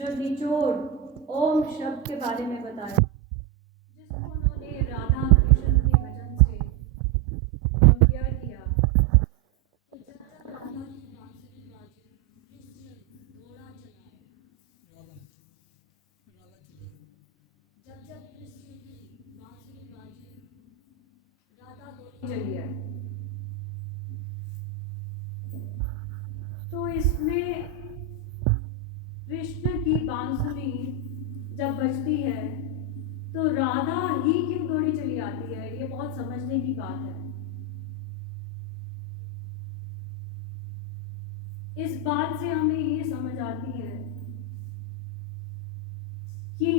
जो निचोड़ ओम शब्द के बारे में बताया, जिसको उन्होंने राधा कृष्ण के भजन से कंपेयर किया कि जब जब राधा की बांसुरी बाजे, कृष्ण घोड़ा चलाए। जब जब कृष्ण की बांसुरी बाजे, राधा घोड़ी चली आए। तो इसमें कृष्ण की बांसुरी जब बजती है तो राधा ही क्यों दौड़ी चली आती है, ये बहुत समझने की बात है। इस बात से हमें ये समझ आती है कि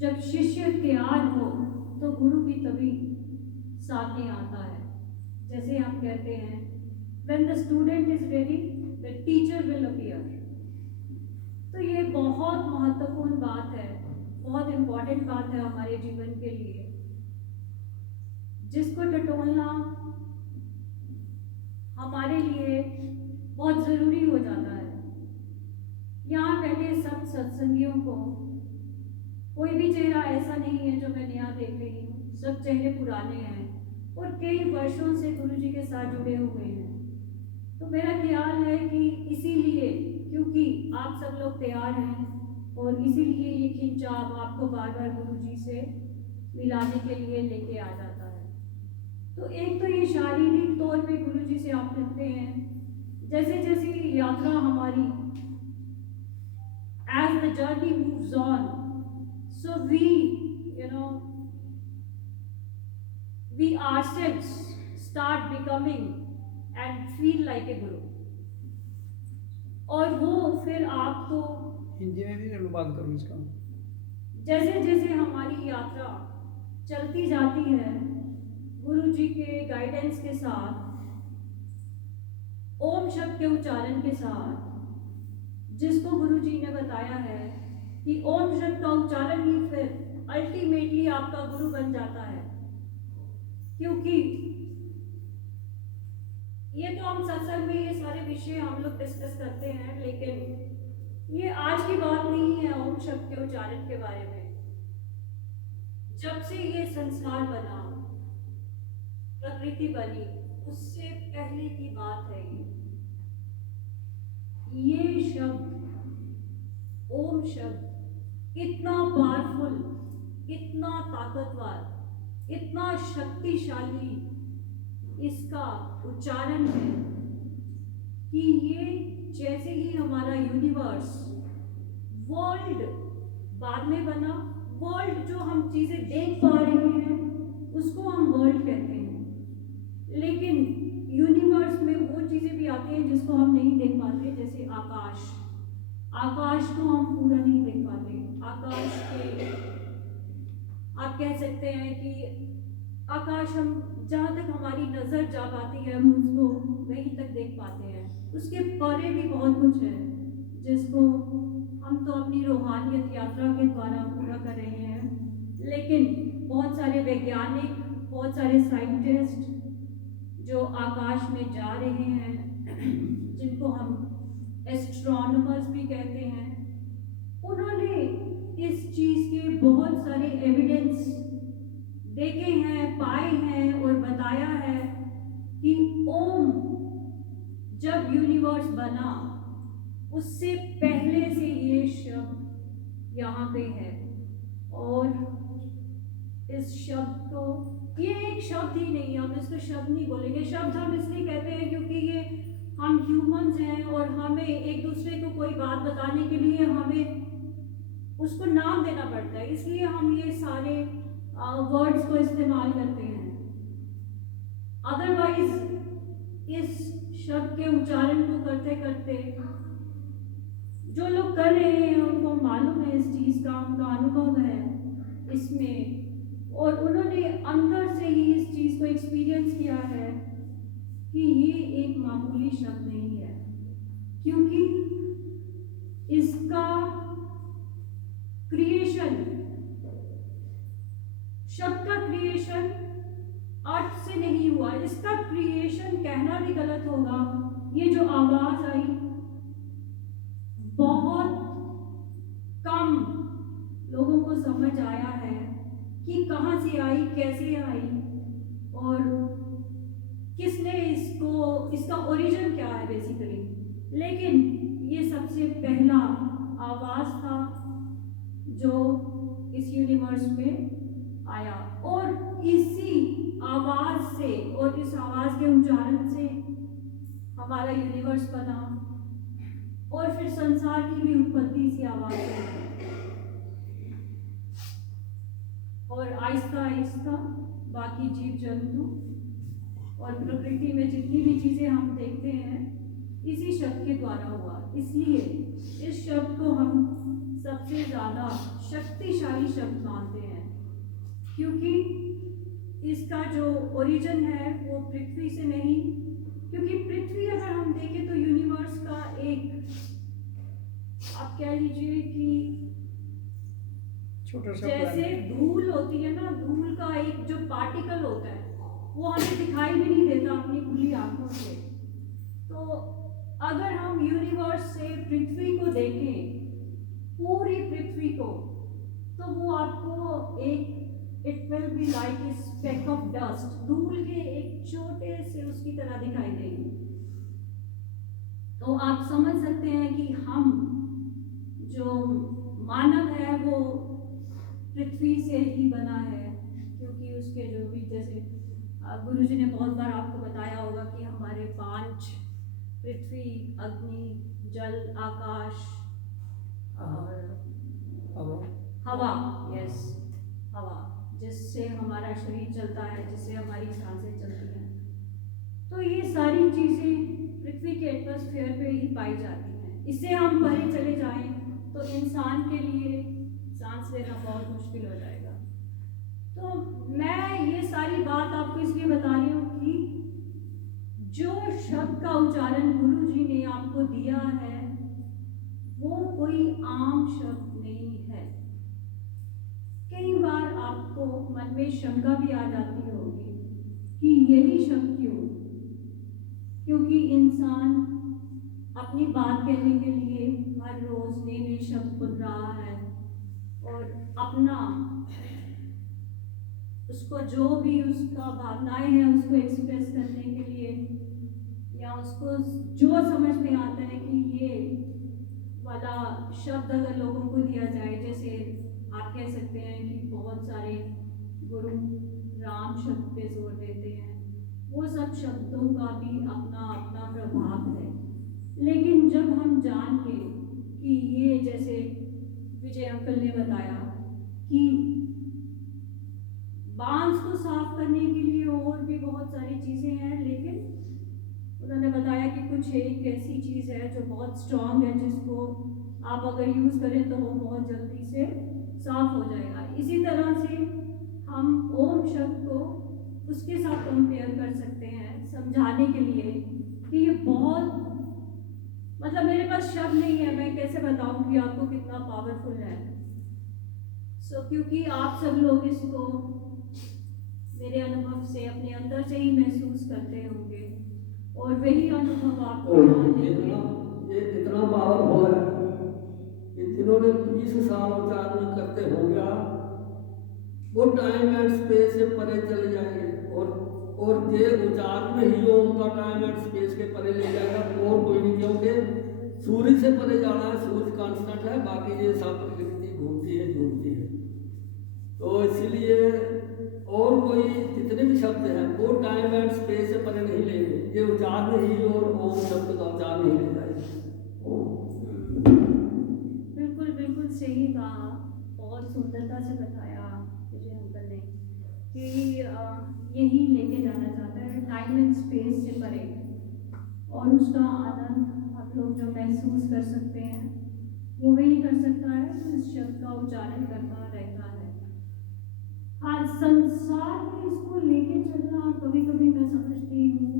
जब शिष्य तैयार हो तो गुरु भी तभी सामने आता है। जैसे हम कहते हैं, when the student is ready, the teacher will appear। तो ये बहुत महत्वपूर्ण बात है, बहुत इम्पोर्टेंट बात है हमारे जीवन के लिए, जिसको टटोलना हमारे लिए बहुत ज़रूरी हो जाता है। यहाँ बैठे सब सत्संगियों को कोई भी चेहरा ऐसा नहीं है जो मैं नया देख रही हूँ, सब चेहरे पुराने हैं और कई वर्षों से गुरु जी के साथ जुड़े हुए हैं। तो मेरा ख्याल है कि इसीलिए, क्योंकि आप सब लोग तैयार हैं और इसीलिए ये खिंचाव आपको बार बार गुरु जी से मिलाने के लिए लेके आ जाता है। तो एक तो ये शारीरिक तौर पे गुरु जी से आप मिलते हैं, जैसे जैसे यात्रा हमारी, as the journey moves on, so we ourselves start becoming and feel like a guru। और वो फिर आपको हिंदी में भी अनुवाद करूँ इसका। जैसे जैसे हमारी यात्रा चलती जाती है गुरु जी के गाइडेंस के साथ, ओम शब्द के उच्चारण के साथ, जिसको गुरु जी ने बताया है कि ओम शब्द का उच्चारण ही फिर अल्टीमेटली आपका गुरु बन जाता है। क्योंकि ये तो हम सत्संग में ये सारे विषय हम लोग डिस्कस करते हैं, लेकिन ये आज की बात नहीं है ओम शब्द के उच्चारण के बारे में। जब से ये संसार बना, प्रकृति बनी, उससे पहले की बात है ये शब्द ओम शब्द इतना पावरफुल, इतना ताकतवर, इतना शक्तिशाली इसका उच्चारण है कि ये जैसे ही हमारा यूनिवर्स, वर्ल्ड बाद में बना, वर्ल्ड जो हम चीज़ें देख पा रहे हैं उसको हम वर्ल्ड कहते हैं, लेकिन यूनिवर्स में वो चीज़ें भी आती हैं जिसको हम नहीं देख पाते, जैसे आकाश। आकाश को हम पूरा नहीं देख पाते। आकाश के आप कह सकते हैं कि आकाश हम जहाँ तक हमारी नज़र जा पाती है हम उसको वहीं तक देख पाते हैं। उसके परे भी बहुत कुछ है जिसको हम तो अपनी रूहानियत यात्रा के द्वारा पूरा कर रहे हैं, लेकिन बहुत सारे वैज्ञानिक, बहुत सारे साइंटिस्ट जो आकाश में जा रहे हैं, जिनको हम एस्ट्रोनॉमर्स भी कहते हैं, उन्होंने इस चीज़ के बहुत सारे एविडेंस देखे हैं, पाए हैं और बताया है कि ओम जब यूनिवर्स बना उससे पहले से ये शब्द यहाँ पे है। और इस शब्द को, ये एक शब्द ही नहीं, हम इसको शब्द नहीं बोलेंगे। शब्द हम इसलिए कहते हैं क्योंकि ये हम ह्यूमंस हैं और हमें एक दूसरे को कोई बात बताने के लिए हमें उसको नाम देना पड़ता है, इसलिए हम ये सारे वर्ड्स को इस्तेमाल करते हैं। अदरवाइज इस शब्द के उच्चारण को करते करते जो लोग कर रहे हैं उनको मालूम है इस चीज़ का, उनका अनुभव है इसमें, और उन्होंने अंदर से ही इस चीज़ को एक्सपीरियंस किया है कि ये एक मामूली शब्द नहीं है, क्योंकि इसका क्रिएशन, शब्द का क्रिएशन अर्थ से नहीं हुआ। इसका क्रिएशन कहना भी गलत होगा। ये जो आवाज आई बहुत ओरिजिन क्या है बेसिकली, लेकिन ये सबसे पहला आवाज था जो इस यूनिवर्स में आया, और इसी आवाज से और इस आवाज के उच्चारण से हमारा यूनिवर्स बना, और फिर संसार की भी उत्पत्ति इसी आवाज से हुई। और आहिस्ता आहिस्ता बाकी जीव जंतु और प्रकृति में जितनी भी चीजें हम देखते हैं इसी शब्द के द्वारा हुआ। इसलिए इस शब्द को हम सबसे ज्यादा शक्तिशाली शब्द मानते हैं, क्योंकि इसका जो ओरिजिन है वो पृथ्वी से नहीं, क्योंकि पृथ्वी अगर हम देखें तो यूनिवर्स का एक, आप कह लीजिए कि छोटा सा जैसे planet। धूल होती है ना, धूल का एक जो पार्टिकल होता है वो हमें दिखाई भी नहीं देता अपनी खुली आंखों से। तो अगर हम यूनिवर्स से पृथ्वी को देखें, पूरी पृथ्वी को, तो वो आपको एक, it will be like a speck of dust, धूल के एक छोटे से उसकी तरह दिखाई देगी। तो आप समझ सकते हैं कि हम जो मानव है वो पृथ्वी से ही बना है, क्योंकि उसके जो भी, जैसे गुरुजी ने बहुत बार आपको बताया होगा कि हमारे 5 पृथ्वी, अग्नि, जल, आकाश और हवा, यस हवा, जिससे हमारा शरीर चलता है, जिससे हमारी सांसें चलती हैं। तो ये सारी चीज़ें पृथ्वी के एटमॉस्फेयर पे ही पाई जाती हैं। इससे हम परे चले जाएं तो इंसान के लिए सांस लेना बहुत मुश्किल हो जाएगा। तो मैं ये सारी बात आपको इसलिए बता रही हूँ कि जो शब्द का उच्चारण गुरु जी ने आपको दिया है वो कोई आम शब्द नहीं है। कई बार आपको मन में शंका भी आ जाती होगी कि यही शब्द क्यों, क्योंकि इंसान अपनी बात कहने के लिए हर रोज नए नए शब्द बुन रहा है, और अपना उसको जो भी उसका भावनाएं हैं उसको एक्सप्रेस करने के लिए, या उसको जो समझ में आता है कि ये वाला शब्द अगर लोगों को दिया जाए, जैसे आप कह सकते हैं कि बहुत सारे गुरु राम शब्द पे जोर देते हैं, वो सब शब्दों का भी अपना अपना प्रभाव है। लेकिन जब हम जान के कि ये, जैसे विजय अंकल ने बताया कि बांस को साफ करने के लिए और भी बहुत सारी चीजें हैं, लेकिन उन्होंने बताया कि कुछ एक ऐसी चीज है जो बहुत स्ट्रांग है, जिसको आप अगर यूज करें तो वो बहुत जल्दी से साफ हो जाएगा। इसी तरह से हम ओम शब्द को उसके साथ कंपेयर कर सकते हैं समझाने के लिए कि ये बहुत, मतलब मेरे पास शब्द नहीं है, मैं कैसे बताऊं कि आपको कितना पावरफुल है। क्योंकि आप सब लोग इसको मेरे अनुभव से, अपने अंदर से ही महसूस करते होंगे, और वही अनुभव आपको ये इतना पावरफुल है कि जिन्होंने 20 साल उच्चारण करते होंगे वो टाइम एंड स्पेस से परे चले जाएंगे, और ये उच्चारण ही ओम का टाइम एंड स्पेस के परे ले जाएगा, और कोई नहीं, क्योंकि सूर्य से परे जाना है, सूर्य कांस्टेंट है, बाकी ये सब प्रकृति घूमती है। तो इसीलिए और कोई जितने भी शब्द हैं वो टाइम एंड स्पेस से परे नहीं लेंगे, ये उच्चारण ही और ओम शब्द का उच्चारण ही ले जाएंगे। बिल्कुल बिल्कुल सही कहा, बहुत सुंदरता से बताया विजय अंकल ने कि यही लेके जाना चाहता है, टाइम एंड स्पेस से परे, और उसका आनंद हम लोग जो महसूस कर सकते हैं वो वही कर सकता है जो इस शब्द का उच्चारण करता रहता है। आज संसार में इसको लेके चलना, कभी कभी मैं समझती हूँ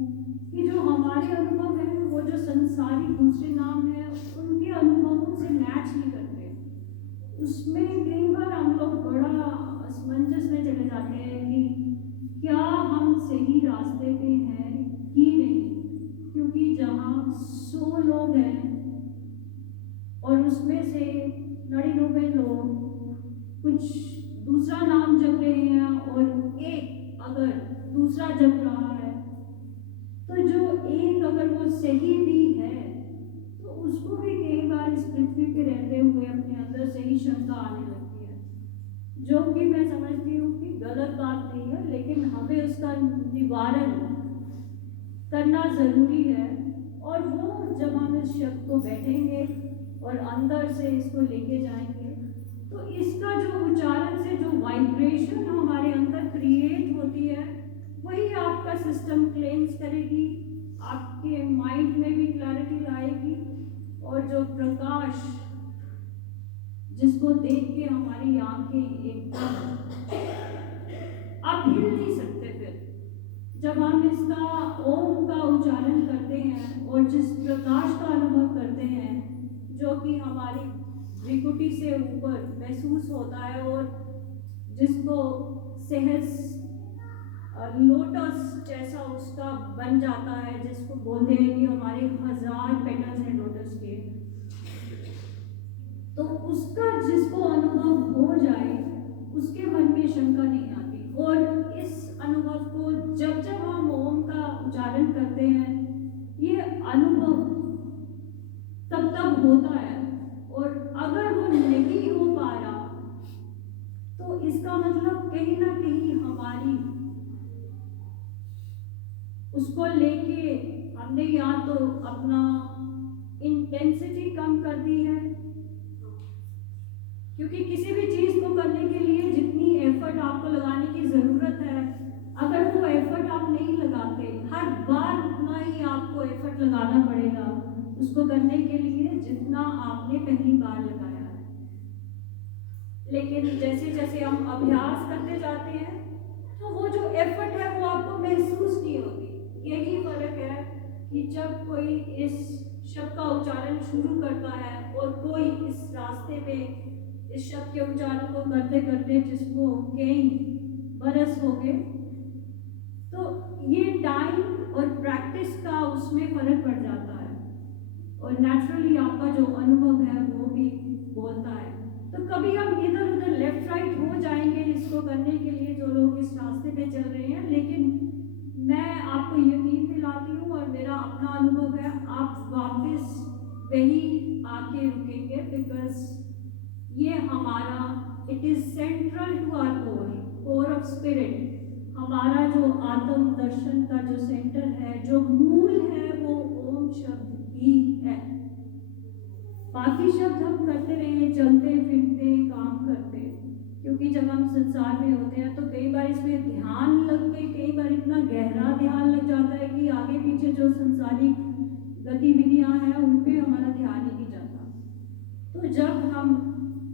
कि जो हमारे अनुभव है वो जो संसारी दूसरे नाम है उनके अनुभवों से मैच नहीं करते। उसमें कई बार हम लोग बड़ा असमंजस में चले जाते हैं कि क्या हम सही रास्ते पे हैं कि नहीं, क्योंकि जहाँ 100 लोग हैं और उसमें से 99 लोग कुछ दूसरा नाम जप रहे हैं और एक अगर दूसरा जप रहा है, तो जो एक अगर वो गलत बात नहीं है, लेकिन हमें उसका निवारण करना ज़रूरी है। और वो जब हम इस शब्द को बैठेंगे और अंदर से इसको लेके जाएंगे, तो इसका जो उच्चारण से जो वाइब्रेशन हमारे अंदर क्रिएट होती है, वही आपका सिस्टम क्लेंस करेगी, आपके माइंड में भी क्लैरिटी लाएगी, और जो प्रकाश जिसको देख के हमारी आंखें एकदम आप हिल नहीं सकते। फिर जब हम इसका ओम का उच्चारण करते हैं और जिस प्रकाश का अनुभव करते हैं जो कि हमारी भ्रिकुटी से ऊपर महसूस होता है, और जिसको सहज लोटस जैसा उसका बन जाता है, जिसको बोलते हैं कि हमारे 1000 पेटल्स हैं लोटस के, तो उसका जिसको अनुभव हो जाए उसके मन में शंका नहीं आती। और इस अनुभव को जब जब हम ओम का उच्चारण करते हैं, ये अनुभव तब तब होता है। और अगर वो नहीं हो पा रहा, तो इसका मतलब कहीं ना कहीं हमारी उसको लेके हमने या तो अपना इंटेंसिटी कम कर दी है, क्योंकि किसी भी चीज़ को करने के लिए जितनी एफर्ट आपको लगाने की ज़रूरत है, अगर वो एफर्ट आप नहीं लगाते, हर बार उतना ही आपको एफर्ट लगाना पड़ेगा उसको करने के लिए जितना आपने पहली बार लगाया है। लेकिन जैसे जैसे हम अभ्यास करते जाते हैं, तो वो जो एफर्ट है वो आपको महसूस नहीं होती। यही फर्क है कि जब कोई इस शब्द का उच्चारण शुरू करता है और कोई इस रास्ते में इस शब्द के उच्चारण को करते करते जिसको कई बरस हो गए, तो ये टाइम और प्रैक्टिस का उसमें फर्क पड़ जाता है, और नेचुरली आपका जो अनुभव है वो भी बोलता है। तो कभी हम इधर उधर लेफ्ट राइट हो जाएंगे इसको करने के लिए, जो लोग इस रास्ते पे चल रहे हैं, लेकिन मैं आपको यकीन दिलाती हूँ और मेरा अपना अनुभव है, आप वापस वही आके रुकेंगे, बिकॉज ये हमारा it is central to our core of spirit. हमारा जो आत्म दर्शन का जो सेंटर है, जो मूल है, वो ओम शब्द ही है। बाकी शब्द हम करते रहे, चलते फिरते काम करते, क्योंकि जब हम संसार में होते हैं तो कई बार इसमें ध्यान लग के, कई बार इतना गहरा ध्यान लग जाता है कि आगे पीछे जो संसारिक गतिविधियां हैं उन पे हमारा ध्यान ही नहीं जाता। तो जब हम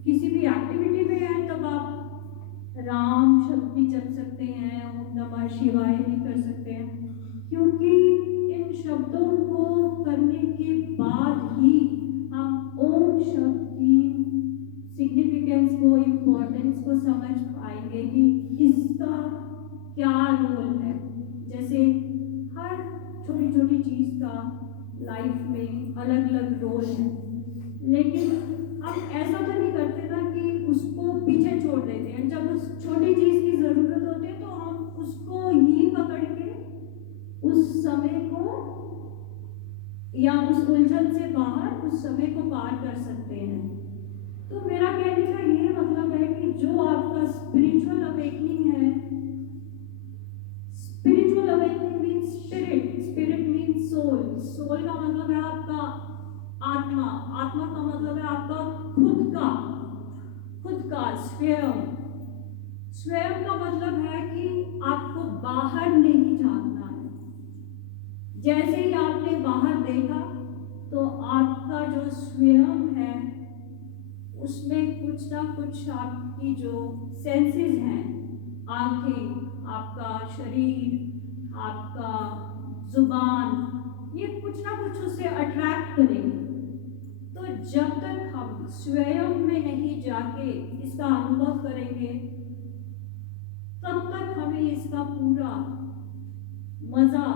किसी भी एक्टिविटी में हैं, तब आप राम शब्द भी जप सकते हैं, ओम नमः शिवाय भी कर सकते हैं, क्योंकि इन शब्दों को करने के बाद ही हम ओम शब्द की सिग्निफिकेंस को, इम्पोर्टेंस को समझ पाएंगे कि इसका क्या रोल है। जैसे हर छोटी छोटी चीज़ का लाइफ में अलग अलग रोल है, लेकिन हम ऐसा तो नहीं करते ना कि उसको पीछे छोड़ देते हैं। जब उस छोटी चीज़ की ज़रूरत होती है तो हम उसको ही पकड़ के उस समय को या उस उलझन से बाहर उस समय को पार कर सकते हैं। तो मेरा कहने का ये मतलब है कि जो आपका स्पिरिचुअल अवेकनिंग है, spiritual awakening means spirit, spirit means soul, soul का मतलब है आपका आत्मा, आत्मा का मतलब है आपका खुद का स्वयं। स्वयं का मतलब है कि आपको बाहर नहीं झांकना है। जैसे ही आपने बाहर देखा तो आपका जो स्वयं है उसमें कुछ ना कुछ आपकी जो सेंसेस हैं, आंखें, आपका शरीर, आपका जुबान, ये कुछ ना कुछ उसे अट्रैक्ट करेंगे। तो जब तक हम स्वयं में नहीं जाके इसका अनुभव करेंगे, तब तक हमें इसका पूरा मजा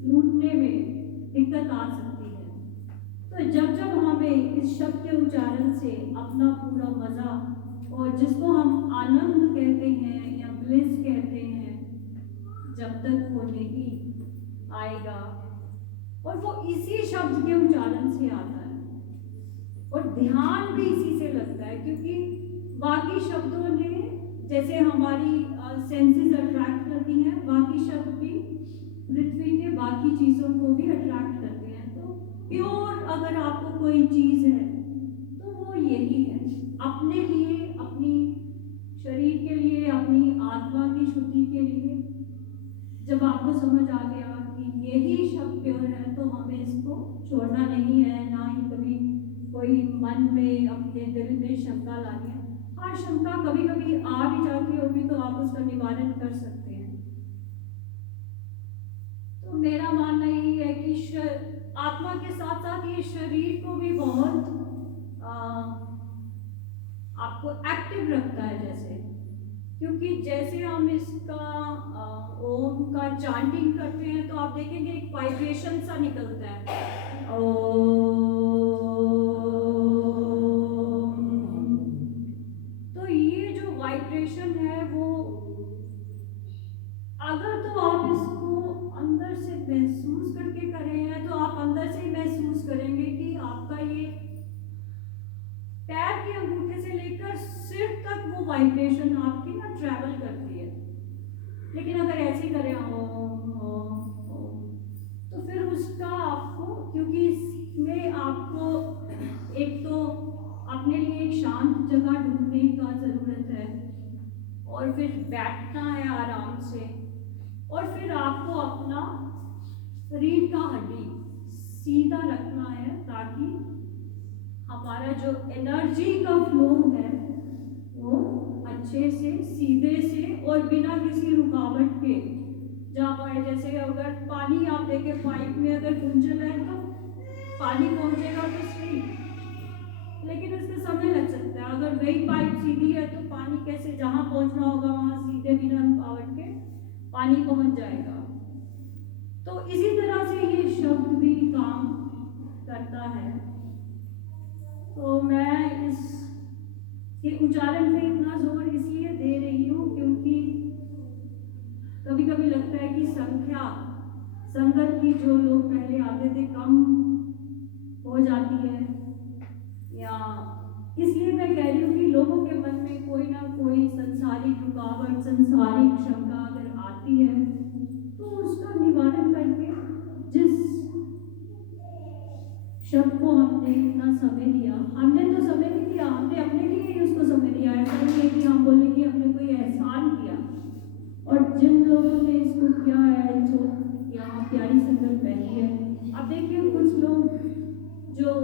लूटने में दिक्कत आ सकती है। तो जब जब हमें इस शब्द के उच्चारण से अपना पूरा मजा, और जिसको हम आनंद कहते हैं या ब्लिस कहते हैं, जब तक वो नहीं आएगा, और वो इसी शब्द के उच्चारण से आता है, और ध्यान भी इसी से लगता है, क्योंकि बाकी शब्दों ने जैसे हमारी सेंसेस अट्रैक्ट करती हैं, बाकी शब्द भी पृथ्वी के बाकी चीज़ों को भी अट्रैक्ट करते हैं। तो प्योर अगर आपको कोई चीज़ है तो वो यही है, अपने लिए, अपनी शरीर के लिए, अपनी आत्मा की शुद्धि के लिए। जब आपको समझ आ गया कि यही शब्द प्योर है तो हमें इसको छोड़ना नहीं है, ना ही कभी कोई मन में, अपने दिल में शंका लानी है। हाँ, शंका कभी कभी आ भी जाती होगी तो आप उसका निवारण कर सकते हैं। तो मेरा मानना यही है कि आत्मा के साथ साथ ये शरीर को भी बहुत आपको एक्टिव रखता है। जैसे क्योंकि जैसे हम इसका ओम का चांटिंग करते हैं तो आप देखेंगे एक वाइब्रेशन सा निकलता है, तो ये जो वाइब्रेशन है वो अगर तो आप इसको अंदर से महसूस करके कर रहे हैं तो आप अंदर से ही महसूस करेंगे कि आपका ये पैर के अंगूठे से लेकर सिर तक वो वाइब्रेशन आपकी ना ट्रैवल करती है। लेकिन अगर ऐसे करें ओम ओम ओम, तो फिर उसका आपको, क्योंकि इसमें आपको एक तो अपने लिए एक शांत जगह ढूंढने का ज़रूरत है, और फिर बैठना है आराम से, और फिर आपको अपना रीढ़ का हड्डी सीधा रखना है ताकि हमारा जो एनर्जी का फ्लो है वो अच्छे से, सीधे से और बिना किसी रुकावट के जा पाए। जैसे अगर पानी आप देखें पाइप में अगर गुंजल है तो पानी पहुंचेगा तो सही, लेकिन उसमें समय लग सकता है। अगर वही पाइप सीधी है तो पानी कैसे, जहाँ पहुंचना होगा वहाँ सीधे बिना रुकावट के पानी पहुंच जाएगा। तो इसी तरह से ये शब्द भी काम करता है। तो मैं इसके उच्चारण पे इतना जोर इसलिए दे रही हूँ क्योंकि कभी कभी लगता है कि संगत की जो लोग पहले आते थे कम हो जाती है, या इसलिए मैं कह रही हूँ कि लोगों के मन में कोई ना कोई संसारिक रुकावट, संसारिक शंका अगर आती है तो उसका निवारण करके जिस शब्द को हमने इतना समय दिया, हमने तो समय नहीं दिया, हमने अपने लिए ही उसको समय दिया। ऐसा नहीं है कि हम बोले कि हमने कोई एहसान किया। और जिन लोगों ने इसको किया है, जो यहाँ प्यारी संगत बैठी है, अब देखिए कुछ लोग जो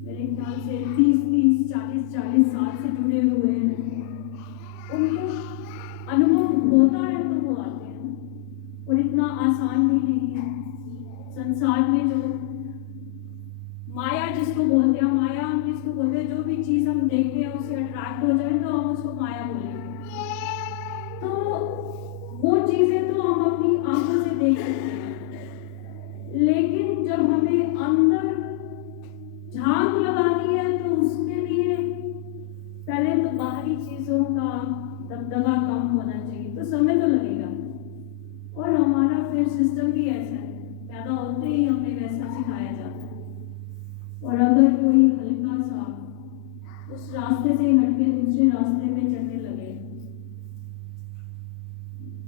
मेरे ख्याल से 30 40 साल से जुड़े हुए हैं, उनको अनुभव होता है तो वो आते हैं, और इतना आसान भी नहीं है। संसार में जो माया जिसको बोलते हैं, माया हम जिसको बोलते हैं, जो भी चीज़ हम देखते हैं उससे अट्रैक्ट हो जाए तो हम उसको माया बोलेंगे। तो वो चीज़ें तो हम अपनी आंखों से देख सकते हैं, लेकिन जब हमें अंदर झांक लगानी है तो उसके लिए पहले तो बाहरी चीज़ों का दबदबा कम होना चाहिए, तो समय तो लगेगा। और हमारा फिर सिस्टम भी ऐसा है, पैदा होते ही हमें वैसा सिखाया जाता है। और अगर कोई हल्का सा उस रास्ते से हट के दूसरे रास्ते में चलने लगे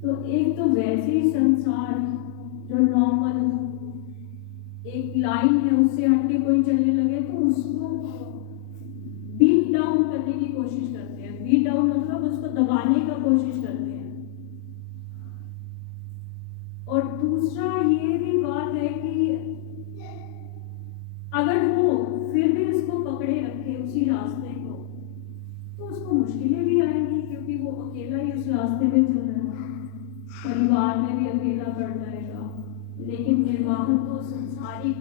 तो एक तो वैसे ही संसार जो नॉर्मल एक लाइन है उससे हट के कोई चलने लगे तो उसको बीट डाउन करने की कोशिश करते हैं। बीट डाउन मतलब उसको दबाने का कोशिश करते हैं। और दूसरा ये भी बात है कि अगर वो फिर भी उसको पकड़े रखे उसी रास्ते को तो उसको मुश्किलें भी आएंगी, क्योंकि वो अकेला ही उस रास्ते में चल रहा है, परिवार में भी अकेला पड़ जाएगा। लेकिन निर्वाह तो संसारिक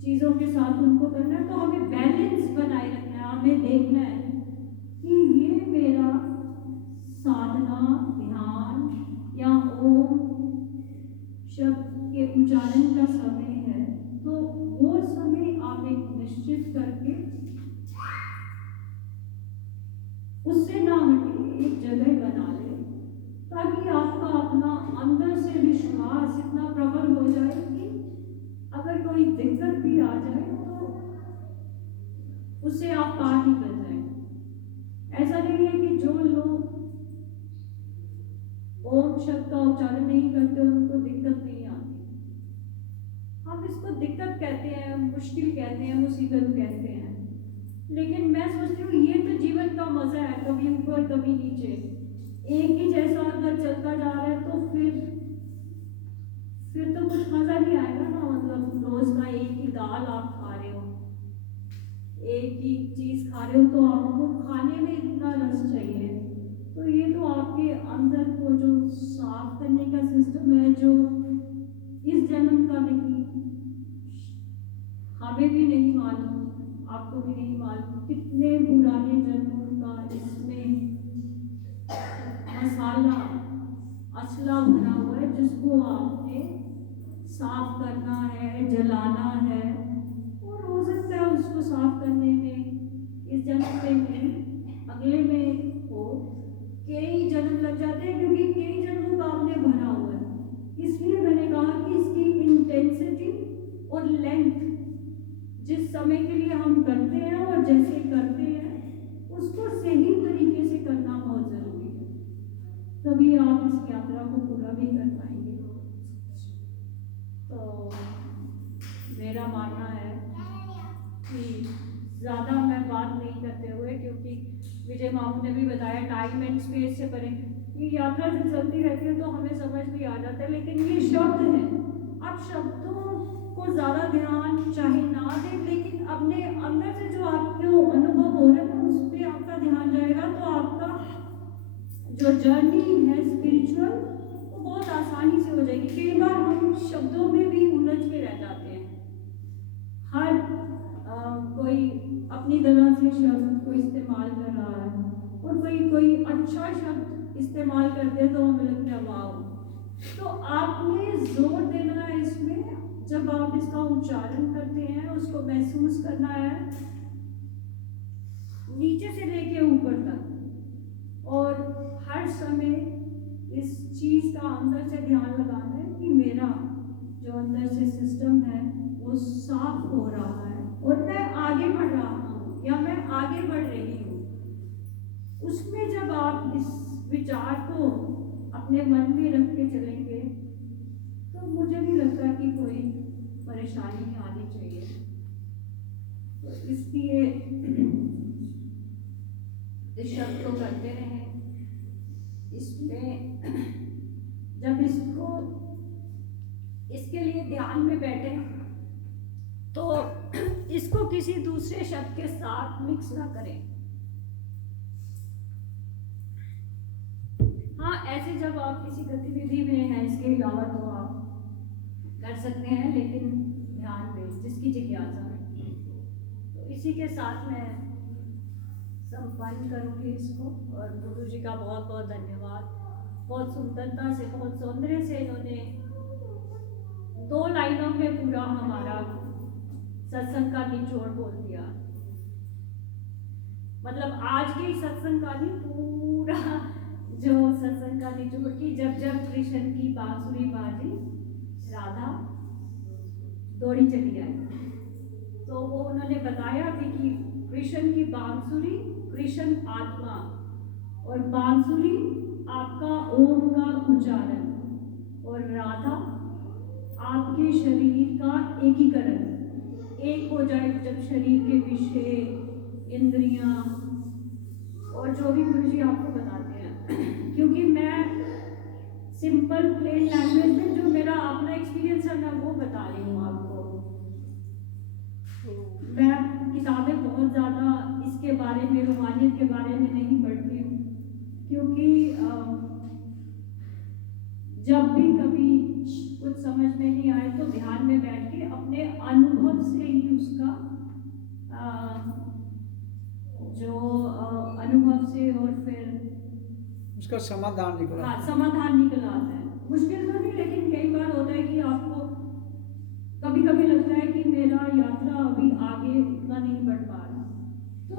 चीज़ों के साथ उनको करना है, तो हमें बैलेंस बनाए रखना है। हमें देखना है कि ये मेरा साधना, ध्यान या ओम शब्द के उच्चारण का समय है, तो वो समय आप एक निश्चित करके उससे ना हटे एक जगह बना ले, ताकि आपका अपना अंदर से विश्वास इतना प्रबल हो जाए कि अगर कोई दिक्कत भी आ जाए तो उससे आप पार निकल जाए। ऐसा नहीं है कि शब्द का उच्चारण नहीं करते उनको दिक्कत नहीं आती। हम इसको दिक्कत कहते हैं, मुश्किल कहते हैं, मुसीबत कहते हैं, लेकिन मैं सोचती हूँ ये तो जीवन का मजा है, कभी ऊपर कभी नीचे, एक ही जैसा अगर चलता जा रहा है तो फिर तो कुछ मजा नहीं आएगा ना। मतलब रोज का एक ही दाल आप खा रहे हो, एक ही चीज खा रहे हो, तो आपको खाने में इतना रस चाहिए। तो ये तो आपके अंदर को जो साफ करने का सिस्टम है, जो इस जन्म का नहीं, हमें भी नहीं मालूम, आपको भी नहीं मालूम कितने पुराने जन्मों का इसमें मसाला असला भरा हुआ है, जिसको आपने साफ करना है, जलाना है। और हो सकता है उसको साफ करने में इस जन्म में नहीं, अगले में हो, कई जन्म लग जाते हैं, क्योंकि कई जन्मों का आपने भरा हुआ है। इसलिए मैंने कहा कि इसकी इंटेंसिटी और लेंथ, जिस समय के लिए हम करते हैं और जैसे करते हैं, उसको सही तरीके से करना बहुत जरूरी है, तभी आप इस यात्रा को पूरा भी कर पाएंगे। तो मेरा मानना है कि ज़्यादा मैं बात नहीं करते हुए, क्योंकि विजय मामू ने भी बताया टाइम एंड स्पेस से परे ये यात्रा जब चलती रहती है तो हमें समझ भी आ जाता है, लेकिन ये शब्द हैं, आप शब्दों को ज़्यादा ध्यान चाहे ना दें, लेकिन अपने अंदर से जो आपको अनुभव हो रहा है ना, उस पर आपका ध्यान जाएगा, तो आपका जो जर्नी है स्पिरिचुअल, वो बहुत आसानी से हो जाएगी। कई बार हम शब्दों में भी उलझ के रह जाते हैं, हर कोई अपनी तरह से शब्द को इस्तेमाल कर रहा है, और कोई अच्छा शब्द इस्तेमाल करते हैं तो हमें लगता है वाह। तो आपने जोर देना है इसमें, जब आप इसका उच्चारण करते हैं उसको महसूस करना है नीचे से लेके ऊपर तक, और हर समय इस चीज का अंदर से ध्यान लगाना है कि मेरा जो अंदर से सिस्टम है वो साफ हो रहा है और मैं आगे बढ़ रहा हूँ या मैं आगे बढ़ रही हूँ। उसमें जब आप इस विचार को अपने मन में रख के चलेंगे तो मुझे नहीं लगता कि कोई परेशानी आनी चाहिए। तो इसलिए इस शब्द को करते रहें। इसमें जब इसके लिए ध्यान में बैठे तो इसको किसी दूसरे शब्द के साथ मिक्स ना करें। हाँ, ऐसे जब आप किसी गतिविधि में हैं इसके अलावा तो आप कर सकते हैं, लेकिन ध्यान में जिसकी जिज्ञासा है। तो इसी के साथ मैं संपन्न करूंगी इसको। और गुरु जी का बहुत बहुत धन्यवाद। बहुत सुंदरता से, बहुत सौंदर्य से इन्होंने 2 लाइनों में पूरा हमारा सत्संग का निचोड़ बोल दिया। मतलब आज के सत्संग का नहीं, पूरा जो सत्संग का निचोड़ की जब जब कृष्ण की बांसुरी बाजी, राधा दौड़ी चली आई, तो वो उन्होंने बताया भी कि कृष्ण की बांसुरी, कृष्ण आत्मा, और बांसुरी आपका ओम का उच्चारण, और राधा आपके शरीर का एकीकरण। एक हो जाए जब शरीर के विषय, इंद्रियां और जो भी गुरु जी आपको बताते हैं। क्योंकि मैं सिंपल प्लेन लैंग्वेज में जो मेरा अपना एक्सपीरियंस है मैं वो बता रही हूँ आपको। मैं किताबें बहुत ज़्यादा इसके बारे में, रूहानियत के बारे में नहीं पढ़ती हूँ, क्योंकि जब भी कभी कुछ समझ में नहीं आए तो ध्यान में बैठ के अपने अनुभव से ही उसका जो अनुभव से और फिर उसका समाधान निकला। हाँ, समाधान निकल आता है। मुश्किल तो नहीं, लेकिन कई बार होता है कि आपको कभी कभी लगता है कि मेरा यात्रा अभी आगे उतना नहीं बढ़ पा रहा। तो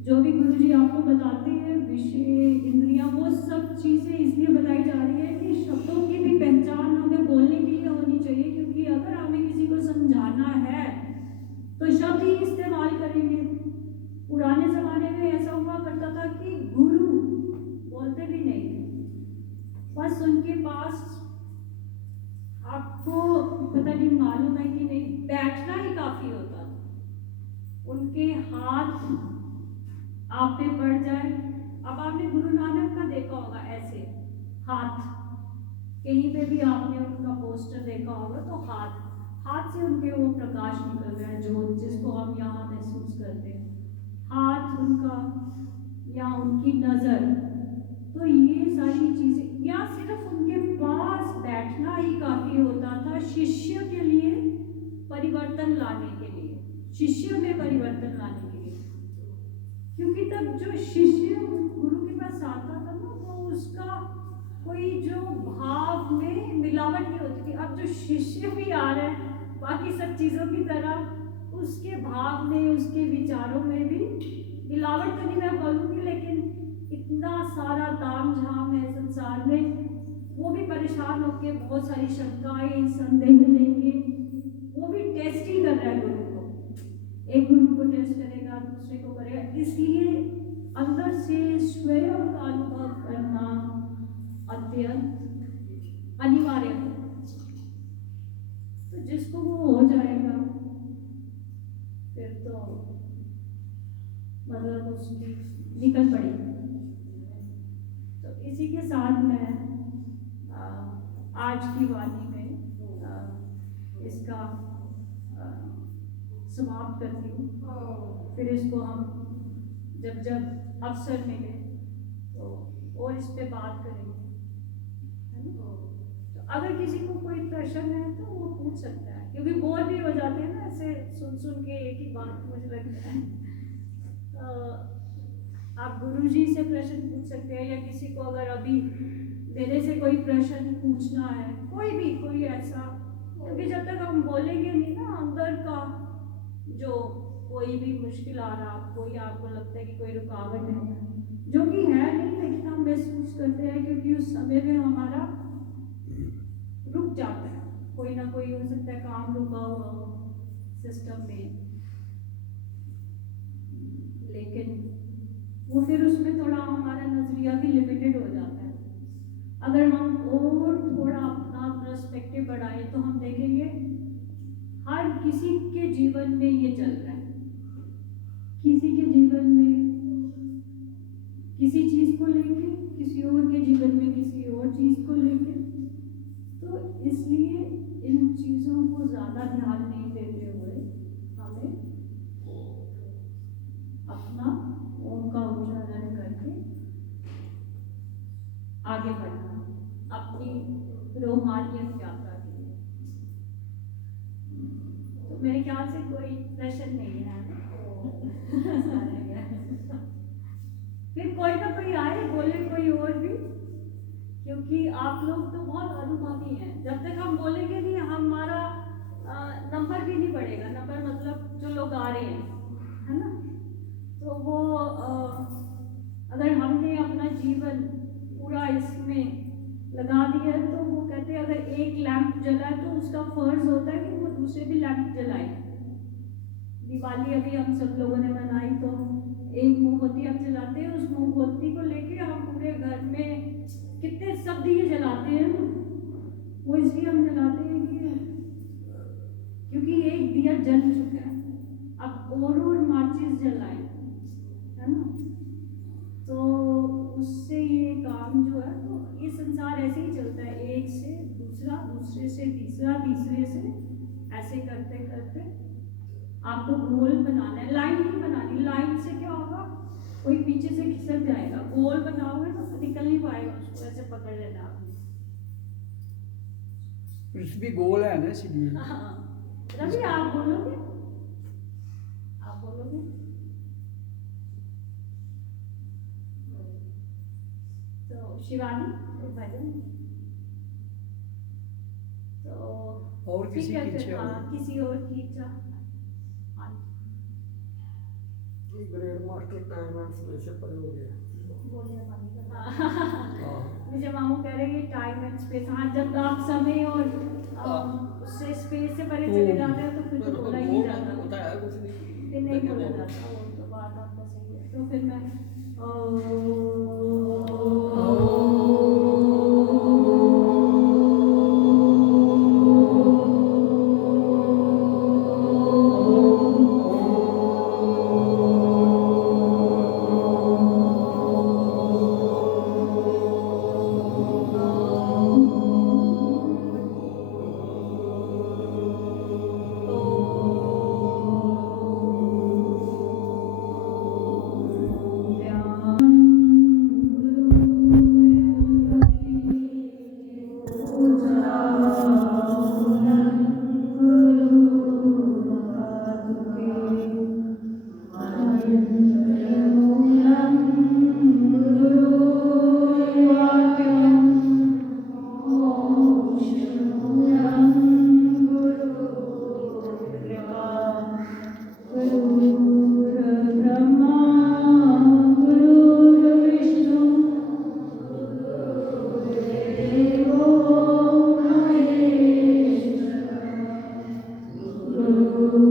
जो भी गुरु जी आपको बताते हैं, विषय, इंद्रियां, वो सब चीज़ें इसलिए बताई जा रही है कि शब्दों की भी पहचान हमें बोलने के लिए होनी चाहिए। क्योंकि अगर हमें किसी को समझाना है तो शब्द ही इस्तेमाल करेंगे। पुराने ज़माने में ऐसा हुआ करता था कि गुरु बोलते भी नहीं थे, बस पता नहीं मालूम है कि नहीं, बैठना ही काफी होता था। उनके हाथ आप पे पड़ जाए, अब आपने गुरु नानक का देखा होगा ऐसे हाथ, कहीं पे भी आपने उनका पोस्टर देखा होगा तो हाथ से उनके वो प्रकाश निकल रहा है, जो जिसको हम यहाँ महसूस करते हैं, हाथ उनका या उनकी नजर। तो ये सारी चीजें, या सिर्फ उनके पास बैठना ही काफी होता था शिष्य के लिए परिवर्तन लाने के लिए, शिष्य में परिवर्तन लाने के लिए। क्योंकि तब जो शिष्य गुरु के पास आता था ना, तो उसका कोई जो भाव में मिलावट नहीं होती थी। अब जो शिष्य भी आ रहे हैं बाकी सब चीजों की तरह, उसके भाव में, उसके विचारों में भी मिलावट तो नहीं मैं बोलूँगी, लेकिन इतना सारा ताम झाम है संसार में, वो भी परेशान होकर बहुत सारी शंकाएं संदेह लेके वो भी टेस्ट ही कर रहा है गुरु को। एक गुरु को टेस्ट करेगा, दूसरे को करेगा, इसलिए अंदर से स्वयं का अनुभव करना अत्यंत अनिवार्य है। तो जिसको वो हो जाएगा फिर तो मतलब उसकी निकल पड़ी। तो इसी के साथ मैं आज की वाणी में इसका समाप्त करती हूँ। फिर इसको हम जब जब अवसर मिले तो और इस पे बात करेंगे, है ना। तो अगर किसी को कोई प्रश्न है तो वो पूछ सकता है, क्योंकि बोर भी हो जाते हैं ना ऐसे सुन के एक ही बात, मुझे लगता है। आप गुरुजी से प्रश्न पूछ सकते हैं, या किसी को अगर अभी मेरे से कोई प्रश्न पूछना है, कोई ऐसा, क्योंकि जब तक हम बोलेंगे नहीं ना अंदर का, जो कोई भी मुश्किल आ रहा, कोई आपको लगता है कि कोई रुकावट है, जो कि है नहीं, लेकिन हम महसूस करते हैं क्योंकि उस समय में हमारा रुक जाता है, कोई ना कोई हो सकता है काम रुका हुआ हो सिस्टम में, लेकिन वो फिर उसमें थोड़ा हमारा नजरिया भी लिमिटेड हो जाता है। अगर हम और थोड़ा अपना पर्सपेक्टिव बढ़ाएं तो हम देखेंगे हर किसी के जीवन में ये चल रहा है, किसी के जीवन में किसी चीज को लेके, किसी और के जीवन में किसी और चीज को लेके। तो इसलिए इन चीजों को ज्यादा ध्यान नहीं देते हुए हमें अपना ओम का उच्चारण करके आगे बढ़ना अपनी रूहानियत यात्रा के लिए। तो मेरे ख्याल से कोई प्रश्न नहीं है। फिर कोई ना कोई आए, बोले कोई और भी, क्योंकि आप लोग तो बहुत अनुभवी हैं। जब तक हम बोलेंगे नहीं, हमारा नंबर भी नहीं बढ़ेगा। नंबर मतलब जो लोग आ रहे हैं, है ना। तो वो अगर हमने अपना जीवन पूरा इसमें लगा दिया है, तो वो कहते हैं अगर एक लैंप जला है तो उसका फर्ज होता है कि वो दूसरे भी लैंप जलाए। दिवाली अभी हम सब लोगों ने मनाई, तो एक मोमबत्ती हम जलाते हैं, उस मोमबत्ती को लेके हम पूरे घर में कितने सब दिए जलाते हैं ना। वो इसलिए हम जलाते हैं क्योंकि एक दिया जल चुका है, अब और माचिस जलाए, है ना। तो उससे ये काम जो है, तो ये संसार ऐसे ही चलता है, एक से दूसरा, दूसरे से तीसरा, तीसरे से, ऐसे करते करते आपको गोल बनाना है। लाइन नहीं बनानी, लाइन से क्या होगा, कोई पीछे से खिसक जाएगा। गोल बनाओगे तो निकल नहीं पाएगा, उसको ऐसे पकड़ लेना आपने। पृथ्वी गोल है ना, इसलिए। हाँ, रवि आप बोलोगे, आप बोलोगे। तो शिवानी भजन, तो और किसी की इच्छा? हाँ, किसी और की इच्छा। Grade master time and space से परे हो गया। मुझे मामू कह रहे हैं टाइम एंड स्पेस। हाँ, जब आप समय और उससे स्पेस से परे चले जाते हैं तो फिर तो बोला ही नहीं जाता, होता है कुछ नहीं, फिर नहीं बोला जाता। वो तो बात आपका सही है। तो फिर मैं Om